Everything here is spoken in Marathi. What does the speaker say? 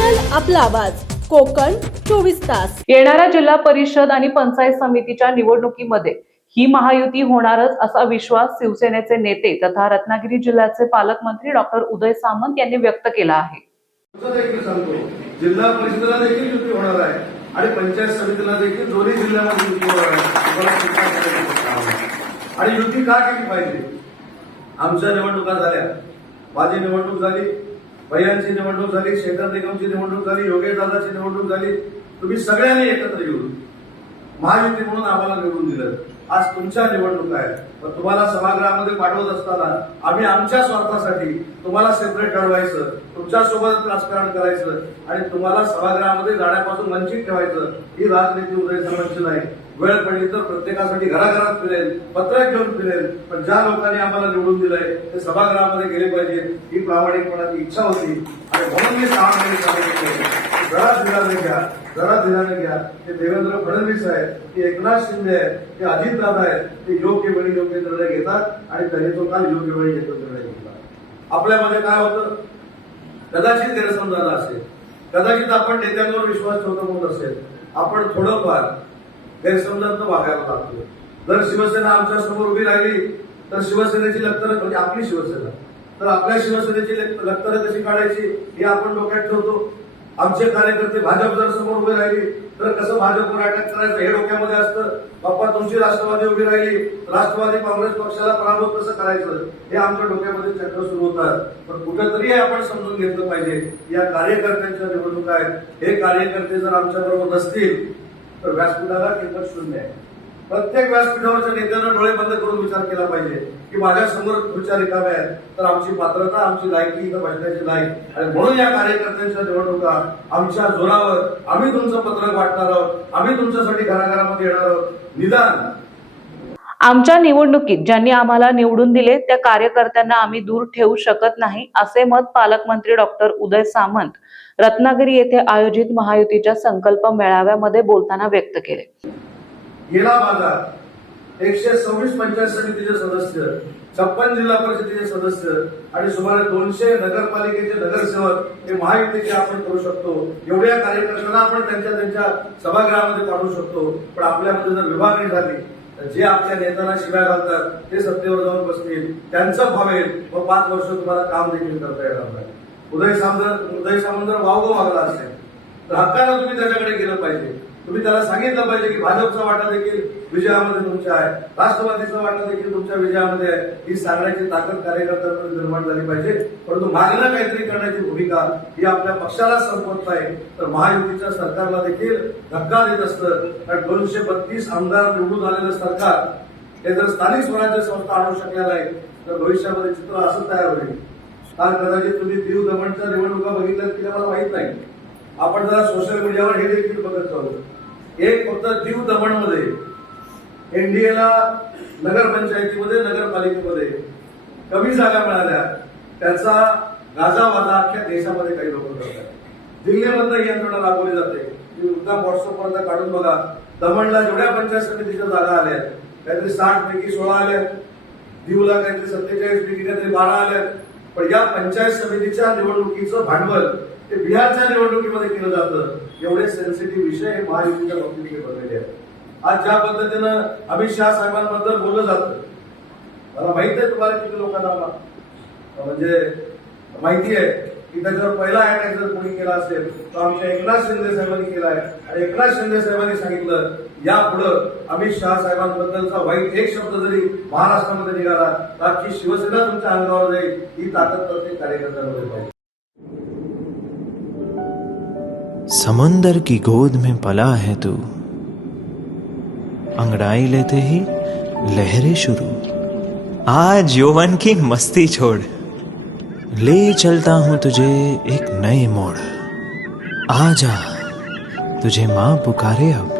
आपला आवाज. कोकण चोवीस तास. येणाऱ्या जिल्हा परिषद आणि पंचायत समितीच्या निवडणुकीमध्ये ही महायुती होणारच असा विश्वास शिवसेनेचे नेते तथा रत्नागिरी जिल्ह्याचे पालकमंत्री डॉक्टर उदय सामंत यांनी व्यक्त केला आहे. तुझं देखील सांगतो जिल्हा परिषदेला देखील युती होणार आहे आणि पंचायत समितीला देखील दोन्ही जिल्ह्यामध्ये युती होणार आहे. आणि युती का केली पाहिजे? आमच्या निवडणुका झाल्या. माझी निवडणूक झाली. भैयांची निवडणूक झाली शेखर निगमची निवडणूक झाली योगेश दादाची निवडणूक झाली. तुम्ही सगळ्यांनी एकत्र येऊन महायुती म्हणून आम्हाला निवडून दिलं. आज तुमच्या निवडणूक आहेत. पण तुम्हाला सभागृहामध्ये पाठवत असताना आम्ही आमच्या स्वार्थासाठी तुम्हाला सेपरेट ठरवायचं तुमच्यासोबत राजकारण करायचं आणि तुम्हाला सभागृहामध्ये जाण्यापासून वंचित ठेवायचं. ही राजनीती उदय समजची नाही. वेळ पडली तर प्रत्येकासाठी घराघरात फिरेल पत्र घेऊन फिरेल पण ज्या लोकांनी आम्हाला निवडून दिलंय ते सभागृहामध्ये गेले पाहिजे ही प्रामाणिकपणाची इच्छा होती. आणि म्हणून मी सहा महिने सांगितले जरा धीराने घ्या जरा धीराने घ्या. ते देवेंद्र फडणवीस आहेत ते एकनाथ शिंदे आहेत ते अजितदादा आहेत ते योग्य वेळी योग्य निर्णय घेतात आणि त्यांनी तो काल योग्य वेळी येतो निर्णय घेतला आपल्यामध्ये काय होतं? कदाचित गैरसमजाला असेल. कदाचित आपण नेत्यांवर विश्वास ठेवतो म्हणून असेल. आपण थोडंफार गैरसमजात वागायला लागतो जर शिवसेना आमच्यासमोर उभी राहिली तर शिवसेनेची लक्तर म्हणजे आपली शिवसेना तर आपल्या शिवसेनेची लक्तर कशी काढायची हे आपण डोक्यात ठेवतो. आमचे कार्यकर्ते भाजप जर समोर उभी राहिली तर कसं भाजपवर अटॅक करायचं हे डोक्यामध्ये असतं. बाप्पा तुमची राष्ट्रवादी उभी राहिली राष्ट्रवादी काँग्रेस पक्षाला पराभूत कसं करायचं हे आमच्या डोक्यामध्ये चक्र सुरू होतात. पण कुठंतरी हे आपण समजून घेतलं पाहिजे. या कार्यकर्त्यांच्या निवडणुका आहेत. हे कार्यकर्ते जर आमच्या बरोबर नसतील तर व्यासपीठाला किंमत शून्य आहे. प्रत्येक व्यासपीठावरच्या नेत्यानं डोळे बंद करून विचार केला पाहिजे की माझ्यासमोर खुर्च्या रिकाम्या आहेत. तर आमची पात्रता आमची लायकी इथं बसण्याची लायक आणि म्हणून या कार्यकर्त्यांच्या निवडणुका आमच्या जोरावर आम्ही तुमचं पत्रक वाटणार आहोत. आम्ही तुमच्यासाठी घराघरामध्ये येणार आहोत. निदान आमच्या निवडणुकीत ज्यांनी आम्हाला निवडून दिले त्या कार्यकर्त्यांना आम्ही दूर ठेवू शकत नाही असे मत पालकमंत्री डॉक्टर उदय सामंत रत्नागिरी येथे आयोजित महायुतीच्या संकल्प मेळाव्यामध्ये बोलताना व्यक्त केले. गेला भागात एकशे सव्वीस पंचायत समितीचे सदस्य छप्पन जिल्हा परिषदेचे सदस्य आणि सुमारे दोनशे नगरपालिकेचे नगरसेवक हे महायुतीचे आपण करू शकतो. एवढ्या कार्यकर्त्यांना आपण त्यांच्या त्यांच्या सभागृहामध्ये पाठवू शकतो. पण आपल्यामध्ये जर विभागणी झाली जे आपल्या नेत्यांना शिव्या घालतात ते सत्तेवर जाऊन बसतील. त्यांचं भावेल व पाच वर्ष तुम्हाला काम देखील करता येणार नाही. उदय सामंत उदय सामंत जर वावगं वागला असेल तर हक्कानं तुम्ही त्याच्याकडे गेलं पाहिजे. तुम्ही त्याला सांगितलं पाहिजे की भाजपचा वाटा देखील विजयामध्ये तुमच्या आहे. राष्ट्रवादीचा वाटा देखील तुमच्या विजयामध्ये आहे. ही सांगण्याची ताकद कार्यकर्त्यांमध्ये निर्माण झाली पाहिजे. परंतु मागणं काहीतरी करण्याची भूमिका ही आपल्या पक्षाला संपत नाही तर महायुतीच्या सरकारला देखील धक्का देत असतं. कारण दोनशे बत्तीस आमदार निवडून आलेलं सरकार हे जर स्थानिक स्वराज्य संस्था आणू शकल्या नाही तर भविष्यामध्ये चित्र असं तयार होईल. काल कदाचित तुम्ही दीव दमणच्या निवडणुका बघितल्या की मला माहीत नाही. आपण जरा सोशल मीडियावर हे देखील बघत जाऊ. एक फक्त दीव दमणमध्ये एनडीएला नगरपंचायतीमध्ये नगरपालिकेमध्ये कमी जागा मिळाल्या त्याचा गाजावाजा अख्ख्या देशामध्ये काही लोक करतात. दिल्लीमधनं यंत्रणा राबवली जाते. ती मुद्दा व्हॉट्सअपवरनं काढून बघा दमणला जेवढ्या पंचायत समितीच्या जागा आल्या आहेत, काहीतरी साठ पैकी सोळा आल्या दीवला काहीतरी सत्तेचाळीस पैकी काहीतरी बारा आल्या पण या पंचायत समितीच्या निवडणुकीचं भांडवल ते बिहारच्या निवडणुकीमध्ये केलं जातं. एवढे सेन्सिटिव्ह विषय हे महायुतीच्या बाबतीत बनलेले आहेत. आज ज्या पद्धतीनं अमित शहा साहेबांबद्दल बोललं जातं मला माहीत आहे तुम्हाला किती लोकांना म्हणजे माहिती आहे की त्याच्यावर पहिला अटॅक जर कोणी केला असेल तर आमच्या एकनाथ शिंदे साहेबांनी केला आहे. आणि एकनाथ शिंदे साहेबांनी सांगितलं अमित शहा साहेबांबद्दलचा वाईट एक शब्द जरी महाराष्ट्रामध्ये निघाला, तर आजची शिवसेना तुमच्या अंगावर जाईल, ही ताकद प्रत्येक कार्यकर्त्यामध्ये पाहिजे. समंदर की गोद में पला है तू। अंगड़ाई लेते ही लहरें शुरू। आज यौवन की मस्ती छोड़। ले चलता हूँ तुझे एक नए मोड़। आजा तुझे माँ पुकारे अब।